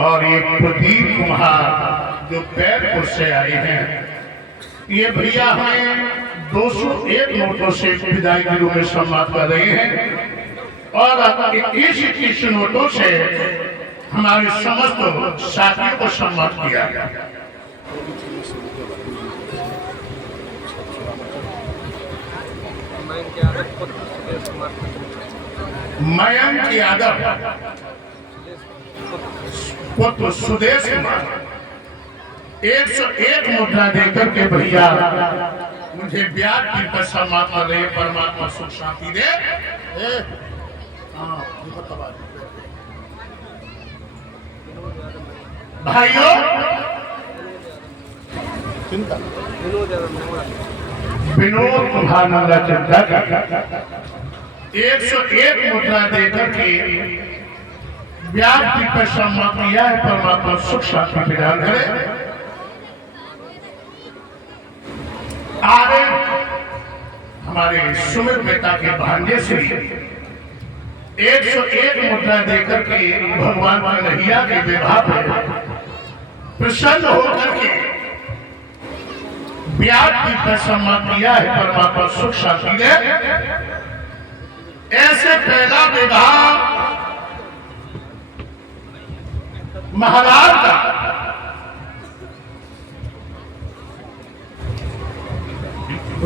और ये प्रदीप कुमार जो बैरपुर से आए हैं, ये भैया हमें 201 नोटों से विदाई के रूप में सम्मान कर रहे हैं और 21 नोटों से हमारे समस्त साथियों को सम्मान किया गया। मयंक यादव पुत्र सुदेश कुमार 101 मुद्रा देकर के भैया मुझे ब्याज की सम्मान कर रहे। परमात्मा सुख शांति दे। भाइयों, विनोद कुमार चिंता 101 मुद्रा देकर के ब्याज की सम्मान किया है। परमात्मा सुख शांति प्रदान करे। आगे हमारे सुमित मेहता के भांजे से 101 मुद्रा देकर के भगवान कन्हैया के विवाह पर प्रसन्न होकर के ब्याज की सम्मान किया है। परमात्मा सुख शांति दे। ऐसे पहला विवाह महाराज का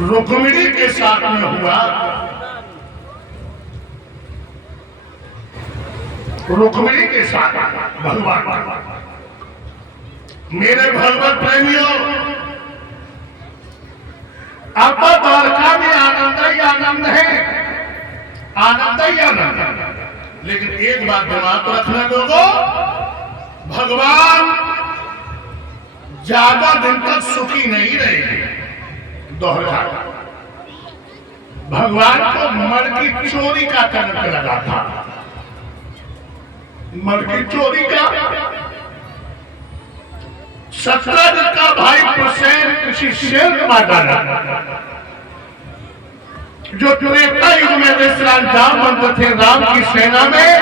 रुक्मिणी के साथ में हुआ। रुक्मिणी के साथ भगवान। मेरे भगवत प्रेमियों, अब द्वारका में आनंद ही आनंद है, आनंद ही आनंद है। लेकिन एक बात दिमाग में रखना लोगों, भगवान ज्यादा दिन तक सुखी नहीं रहे। दोहरा, भगवान को मर की चोरी का कनक लगा था। मर की चोरी का 17 दिन का भाई प्रसेन किसी शेर को मार डाला। जो त्रेता युग में विश्राम राम मंदिर थे, राम की सेना में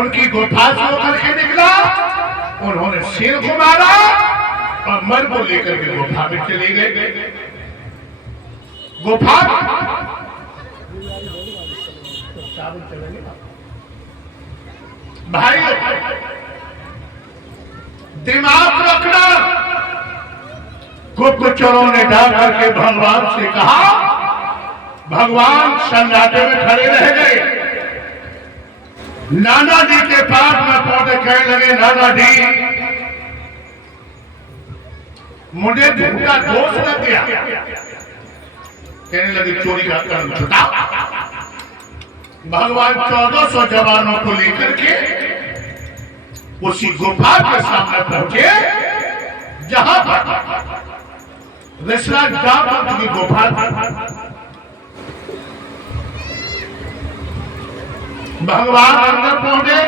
उनकी गुफा से होकर के निकला। उन्होंने शेर को मारा और मर को लेकर के गुफा में चले गए। गुफा भाई दिमाग रखना। गुप्तचरों ने जाकर के भगवान से कहा। भगवान सन्नाटे में खड़े रह गए। नाना जी के पास में पौधे कहने लगे, नाना जी मुझे झूठा दोष लग गया। कहने लगे चोरी का कर्म छुटा। भगवान 1400 जवानों को लेकर के उसी गुफा के सामने पहुंचे जहां पर ऋषिराज जामवंत की गुफा थी। भगवान अंदर पहुंचे।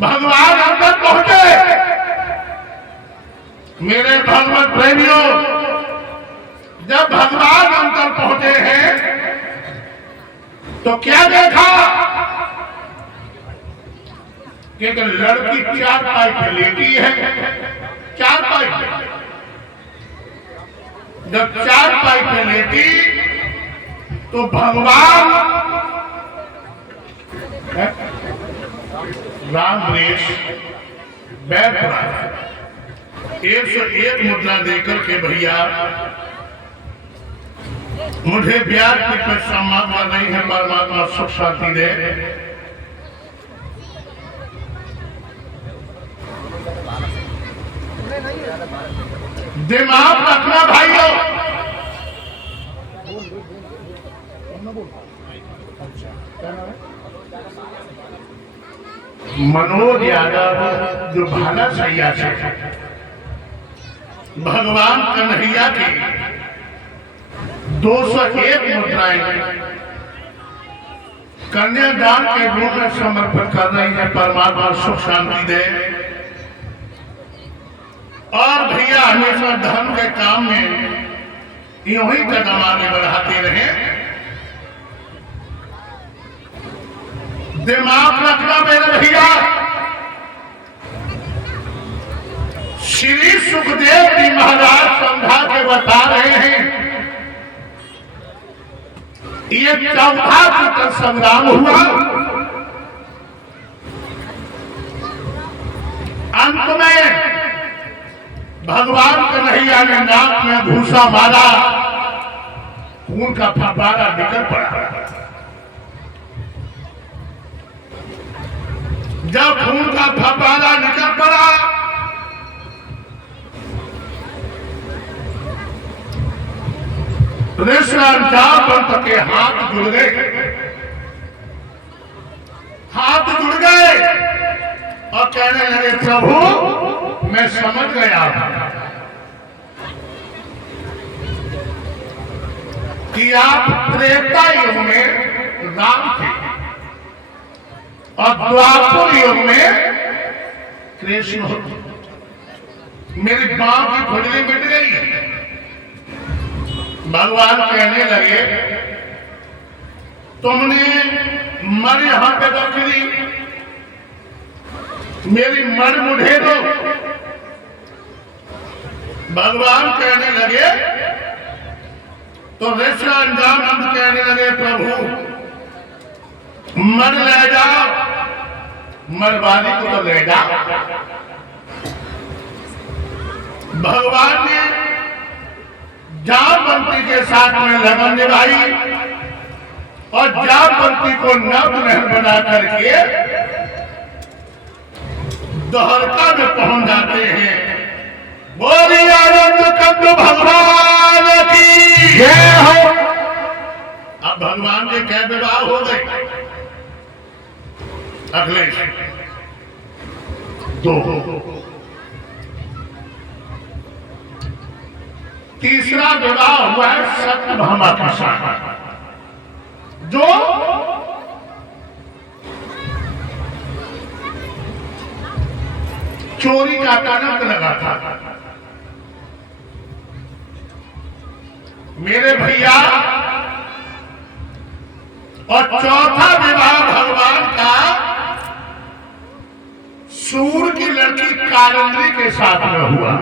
भगवान अंदर पहुंचे। मेरे भगवत प्रेमियों, जब भगवान अंदर पहुंचे हैं तो क्या देखा कि लड़की 4 पाई पे लेटी है। 4 पाई पे, जब 4 पाई पे लेटी तो भगवान राम वृक्ष बैठ 101 मुद्रा देकर के भैया मुझे ब्याज की कोई सम्मान नहीं है। परमात्मा सुख शांति दे। दिमाग रखना भाइयों। मनोज यादव जो भाला सैया से भगवान कन्हैया की 201 मुद्राएं कन्यादान के रूप में समर्पित कर रही है। परमात्मा सुख शांति दे। और भैया हमेशा धर्म के काम में यूं ही कदम आगे बढ़ाते रहे। दिमाग रखना मेरे भैया, श्री सुखदेव जी महाराज समझा के बता रहे हैं, ये चौथा कुटल संग्राम हुआ। अंत में भगवान कन्हैया ने नाक में घूसा मारा, खून का फव्वारा निकल पड़ा। जब खून का फव्वारा निकल पड़ा, ऋषराज के हाथ जुड़ गए, हाथ जुड़ गए और कहने लगे, प्रभु मैं समझ गया कि आप त्रेता युग में राम थे और द्वापर युग में कृष्ण होते। मेरी बात की खुजली मिट गई है। भगवान कहने लगे, तुमने मर यहां पे रख दी, मेरी मर मुझे दो। भगवान कहने लगे, तो ऋषरानंद कहने लगे, प्रभु मर ले जाओ, मरवादी को तो ले जाओ। भगवान ने जामवंती के साथ में लगन निभाई और जामवंती को नवग्रह बना करके द्वारका में पहुंच जाते हैं। बोलिए आनंद कंद भगवान की जय हो। अब भगवान के कै विवाह हो गए? अखिलेश दो। तीसरा विवाह हुआ है सत्यभामा के साथ, जो चोरी का कलंक लगा था। मेरे भैया, और चौथा विवाह भगवान का सूर की लड़की कारंदी के साथ में हुआ।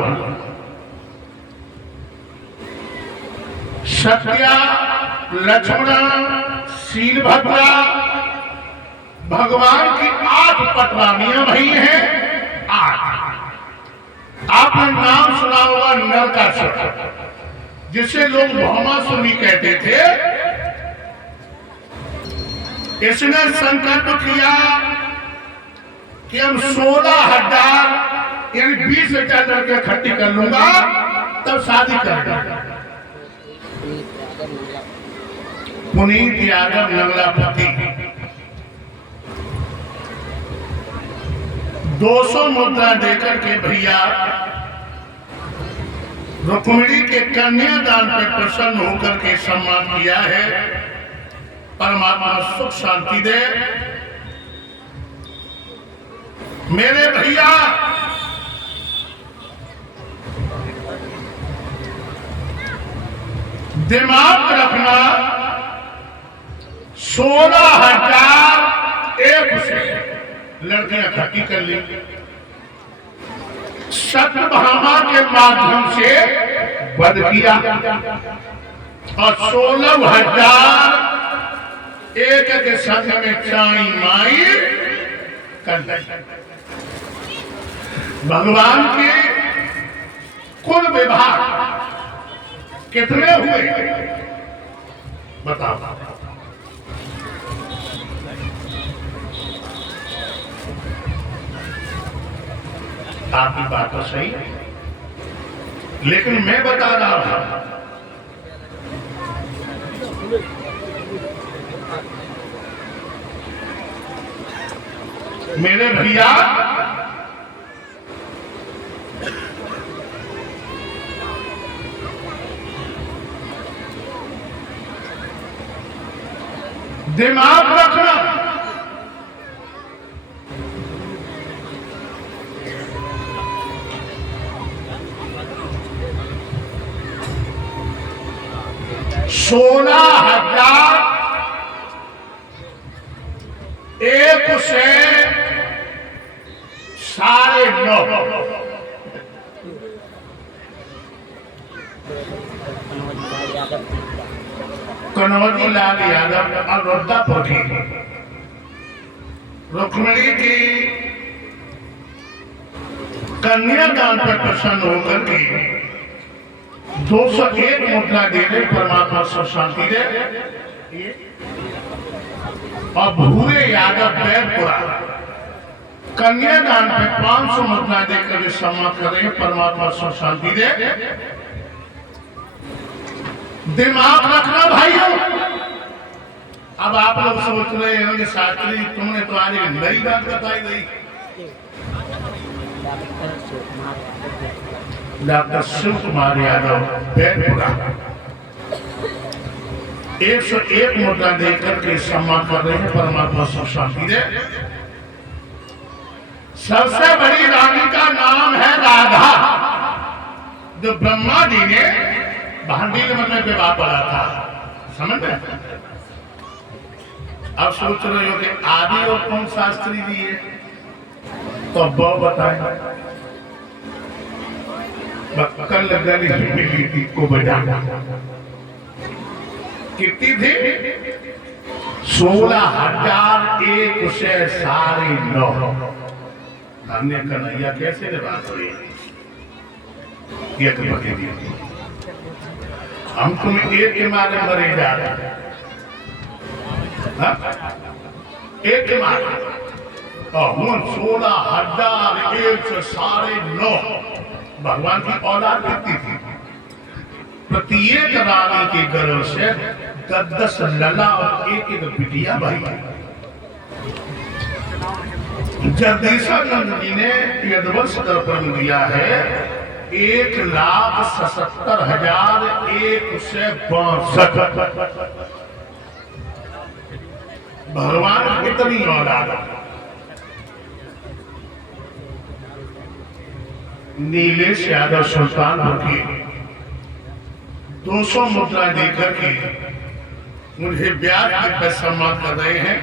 सत्या, लक्ष्मण, शीलभद्रा भगवान की 8 पटरानियां भई हैं। 8 आपने नाम सुना होगा नरकासुर, जिसे लोग भौमासुरी कहते थे। इसने संकल्प किया कि हम 16,000 यानी 20,000 लड़के इकट्ठी कर लूंगा, तब शादी करेगा। पुनीत यादव नगलापति 200 मुद्रा देकर के भैया रुक्मिणी के कन्यादान पे प्रसन्न होकर के सम्मान किया है। परमात्मा सुख शांति दे। मेरे भैया, दिमाग रखना, 16,001 से लड़कियां इकट्ठी कर ली। सत्यभामा के माध्यम से वध किया और 16,001 के संग में चाई माई कर दी। भगवान के कुल विवाह कितने हुए बताओ? आपकी बात तो सही है, लेकिन मैं बता रहा हूं, मेरे भैया, दिमाग रखना, $16,001 1 से 9.5 कन्हौजी लाल यादव अयोध्यापुर की रुक्मिणी की कन्यादान पर प्रसन्न होकर के 201 मुद्रा दे दे, परमात्मा सब शांति दे। और भूरे यादव बैरपुरा कन्यादान पे 500 मुद्रा देकर सम्मान कर रहे हैं, परमात्मा सब शांति दे। दिमाग रखना भाइयों। अब आप लोग सोच रहे होंगे शास्त्री तुमने तो आज नई बात बताई गई। डॉक्टर शिव कुमार यादव बैरपुरा 101 मुद्रा देकर के सम्मान कर रहे हैं, परमात्मा सुख शांति दे। सबसे बड़ी रानी का नाम है राधा, जो ब्रह्मा जी ने भांडील में विवाह पड़ा था, समझ रहे? अब सोच रहे हो कि आदि और कौन शास्त्री जी है, तो अब बताए। कल गली मिली थी को बजा कितनी थी? 16,001 से 9.5। धन्य कन्हैया कैसे बात हुई? हम तुम्हें एक के मारे मरे जा रहे हैं, एक के मारे। और 16,001 से 9.5 भगवान की औलाद कितनी थी? प्रत्येक रानी के गर्भ से 10 लला और एक बिटिया भाई। जगदीशानंद जी ने यदवंश दर्पण दिया है 1,77,162। भगवान कितनी औलाद। नीलेश यादव सुल्तानपुर की 200 मुद्रा देकर के मुझे ब्याज पे सम्मान कर रहे हैं,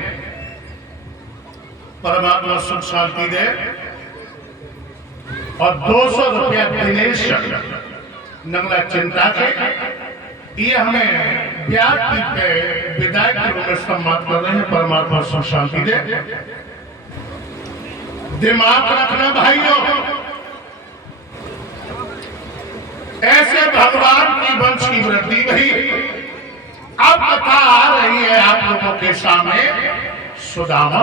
परमात्मा सुख शांति दे। और 200 रुपया दिनेश नंगला चिंता के, ये हमें ब्याज पे विदाई के रूप में सम्मान कर रहे हैं, परमात्मा सुख शांति दे। दिमाग रखना भाइयों, ऐसे भगवान की वंश की वृद्धि हुई। अब बता आ रही है आप लोगों के सामने सुदामा।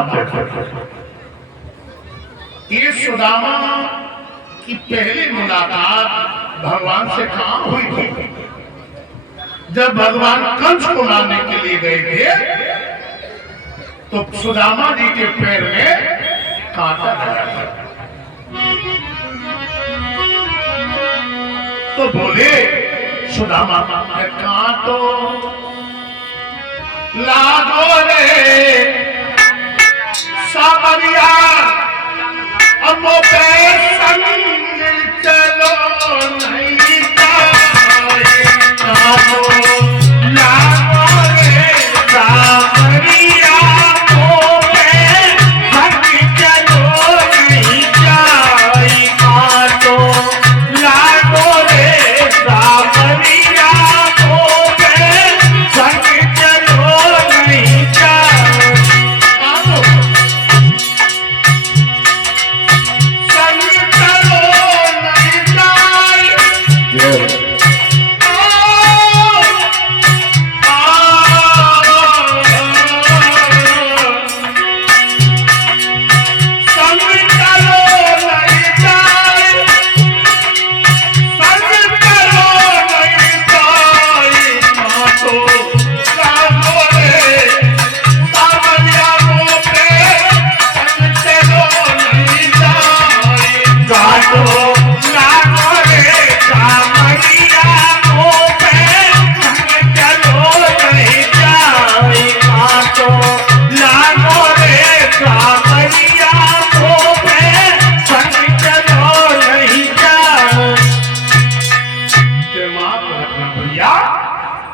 ये सुदामा की पहली मुलाकात भगवान से कहां हुई थी? जब भगवान कंस को मारने के लिए गए थे तो सुदामा जी के पैर में कांटा लगा था। तो बोले सुदामा कांटो लागो रे सामरिया, अब पे संग चलो नहीं पाए। कांटो लागो रे सामरिया, अब पे संग चलो नहीं जाए। कांटो लागो रे सामरिया, अब पे संग चलो नहीं जाए।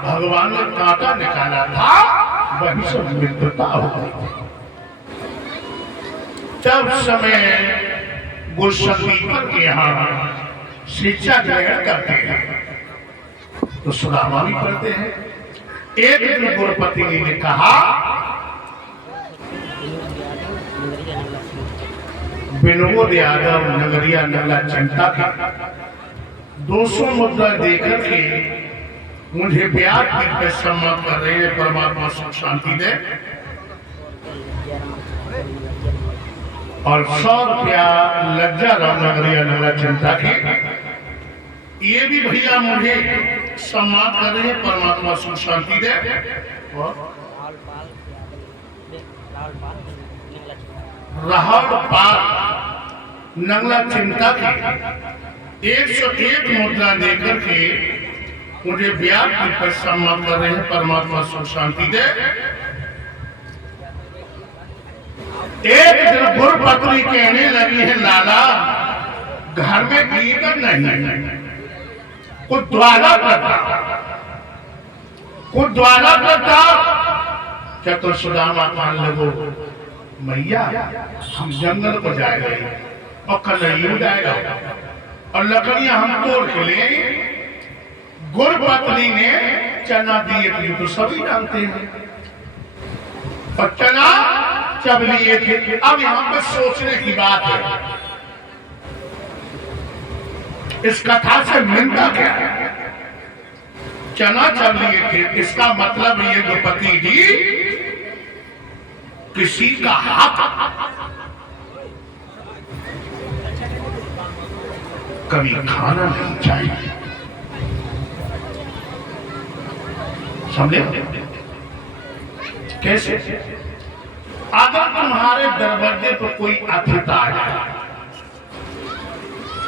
भगवान ने कांटा निकाला था, वही सब मित्रता हो गई। तब समय गुलशन दीपक के यहाँ शिक्षा ग्रहण करते हैं तो सुदामा भी पढ़ते हैं। एक दिन गुरुपति ने कहा, विनोद यादव नगरिया नगला चिंता का 200 मुद्रा देकर के मुझे ब्याज पे सम्मान कर रहे हैं, परमात्मा सुख शांति दे, और 100 रुपया लज्जा राम नगरिया नगला चिंता की, ये भी भैया मुझे सम्मान कर रहे हैं, परमात्मा सुख शांति दे। और राहुल पाल नगला चिंता की 101 मुद्रा देकर के मुझे ब्याज पर सम्मान कर रहे हैं, परमात्मा सुख शांति दे। एक दिन गुरुपत्नी कहने लगी है, लाला घर में कीर्तन नहीं, कुछ द्वारा करता क्या तो सुदामा कान लगो, मैया हम जंगल को जा रहे हैं और कन्हैया जाएगा और लकड़ियां हम तोड़ के ले। गुरुपत्नी ने चना दिए थे तो सभी जानते हैं, और चना जब लिए थे। अब यहाँ पे सोचने की बात है, इस कथा से मिलता क्या है? चना जब लिए थे, इसका मतलब ये गुरुपति जी किसी का हक कभी खाना नहीं चाहिए, समझे? कैसे? अगर तुम्हारे दरवाजे पर कोई अतिथि आ जाए,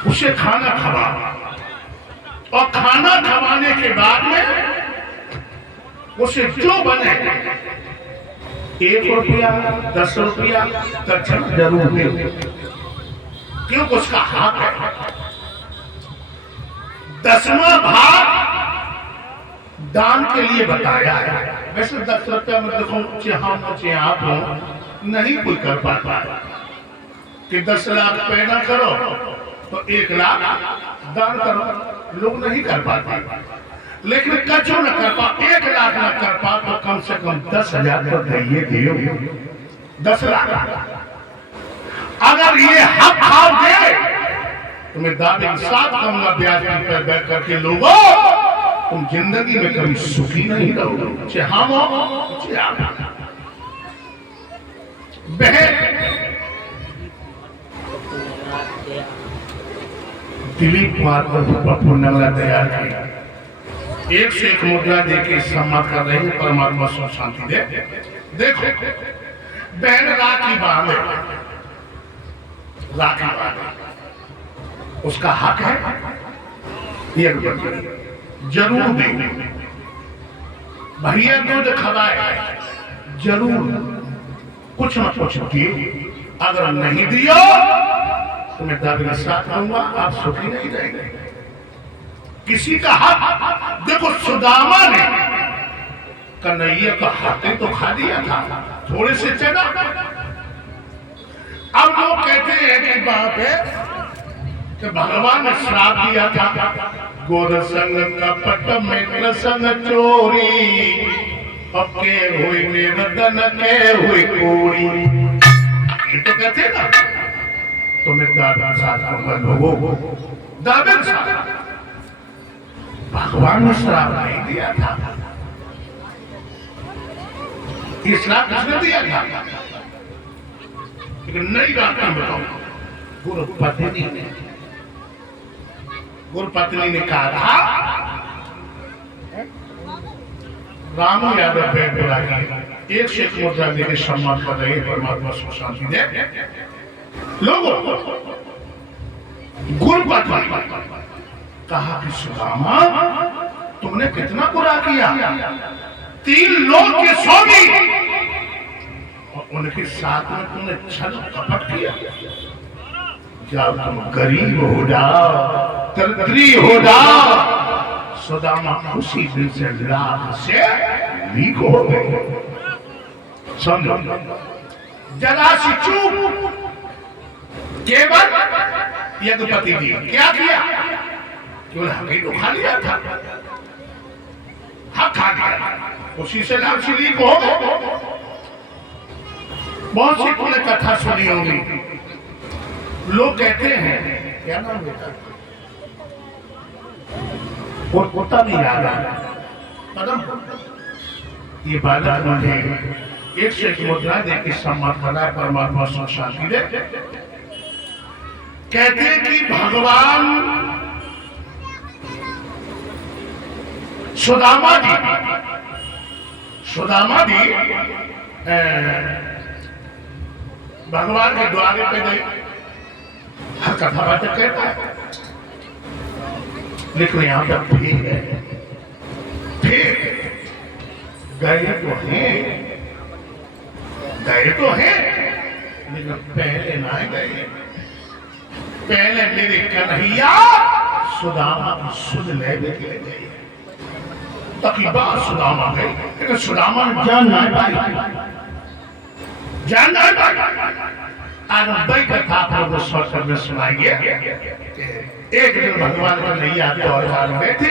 उसे खाना खवा, और खाना खवाने के बाद में उसे जो बने 1 रुपया 10 रुपया दक्षिणा जरूर दे, क्योंकि उसका हक है। 10वां भाग दान के लिए बताया है। वैसे 10 रुपया में देखो मुझे आप हो नहीं कोई कर पाता है कि 10 लाख पे ना करो तो 1 लाख दान करो, लोग नहीं कर पाते। लेकिन कचो न कर पा, 1 लाख न कर पा तो कम से कम 10,000 तो दइए दियो, 10 लाख। अगर ये हक भाव दे तो मैं दावे के साथ कहूंगा, ब्याज पर बैठ करके लोगों तुम जिंदगी में कभी सुखी नहीं रहोगे, चाहे हम हो चाहे आप। बहन दिलीप कुमार पप्पू नगला तैयार किया, 1 से 1 मुद्रा देके सम्मान कर रहे हैं, परमात्मा सुख शांति दे। देखो बहन राखी बांधे, राखी बांधे, उसका हक है, 1 रुपया जरूर दे। भैया दूध खवाए जरूर कुछ न कुछ दिए, अगर नहीं दियो तो मैं दावे के साथ कहूंगा आप सुखी नहीं रहेंगे। किसी का हक देखो, सुदामा ने कन्हैया का हक तो खा दिया था, थोड़े से चना। अब लोग कहते हैं कि बाप है कि भगवान ने श्राप दिया था, गोद संग कपट में संग चोरी, पक्के हुई निर्धन के हुई कोड़ी, ये तो कहते ना। तो मैं दादा साथ लोगों दावे भगवान ने श्राप नहीं दिया था, ये श्राप किसने दिया था? लेकिन नई बात मैं बताऊं, गुरुपत्नी ने कहा था, रामू यादव बैठ बुला के 1 से 1 मुद्रा देकर सम्मान कर रहे, परमात्मा सुख शांति दे। लोगों गुरुपत्नी कहा कि सुदामा तुमने कितना बुरा किया, 3 लोग के स्वामी और उनके साथ में तुमने छल कपट किया। जब तुम गरीब हो जाओ, दरिद्री हो जाओ, सुदामा खुशी दिल से लाभ से लीक हो गए। समझो, जरा सी चूक केवल यज्ञपति जी क्या किया, केवल हमें तो खा लिया था, हाँ खा लिया, उसी से नाम शिलीप हो गए। बहुत सी तुमने कथा सुनी होगी, लोग कहते हैं क्या नाम बेटा, और पोता नहीं याद आ, ये बालक मुझे एक से एक मुद्रा दे के सम्मान करना है, परमात्मा सुख शांति दे। कहते हैं कि भगवान सुदामा जी भगवान के द्वारे पे गए, हर कथा बात कहता है, लेकिन यहां पर फिर गए तो हैं, लेकिन पहले ना गए, पहले मेरे कन्हैया सुदामा की सुध लेने के लिए गए, तकरीबा सुदामा गए, लेकिन सुदामा जान ना पाई, आनंद कथा आपको शॉर्ट में सुनाएंगे। एक दिन भगवान का नैया दौड़ में थी,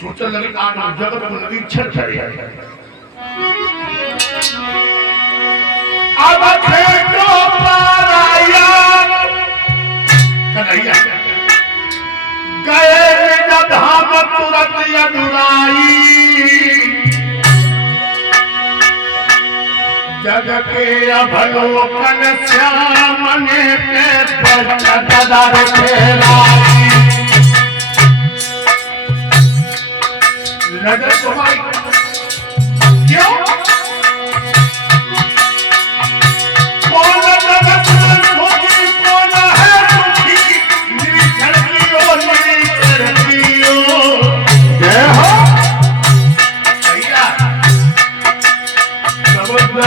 सोचने लगे आज जगत को नदी छर छड़ी, अब खेतो पर आया कन्हैया, गए धाम तुरंत यदुराई, जग के अवलोकन श्याम ने ददर फेराई, नजर तुम्हारी क्यों कौन जगत में सुखी, कौन है सुखी, निरीक्षण कियो निरीक्षण कियो, जय हो भैया समुद्र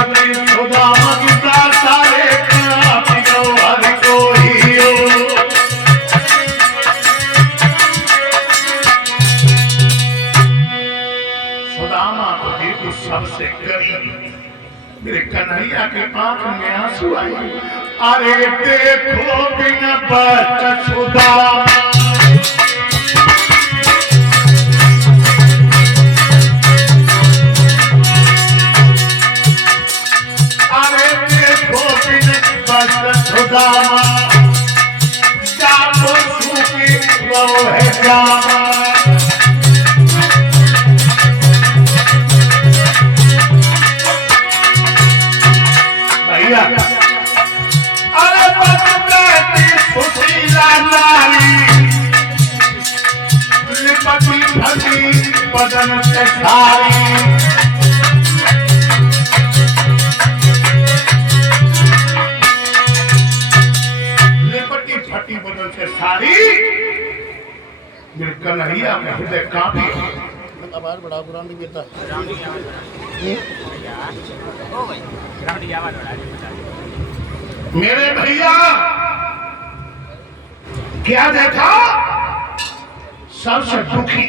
सुदामा गीता सारे पियो हरि को हियो, सुदामा को देखो सबसे करीब, मेरे कन्हैया के आंख में आंसू आए, अरे देखो बिन बच सुदामा, सुदामा जाको सुखी रहो है जामा, भैया अरे बचती सुशीला नारी, लिपटी फटी बदन से सारी, बदल से सारी, कन्हैया में हृदय कांपी, आवाज बड़ा पुरान भी बेटा, मेरे भैया क्या देखा, सबसे दुखी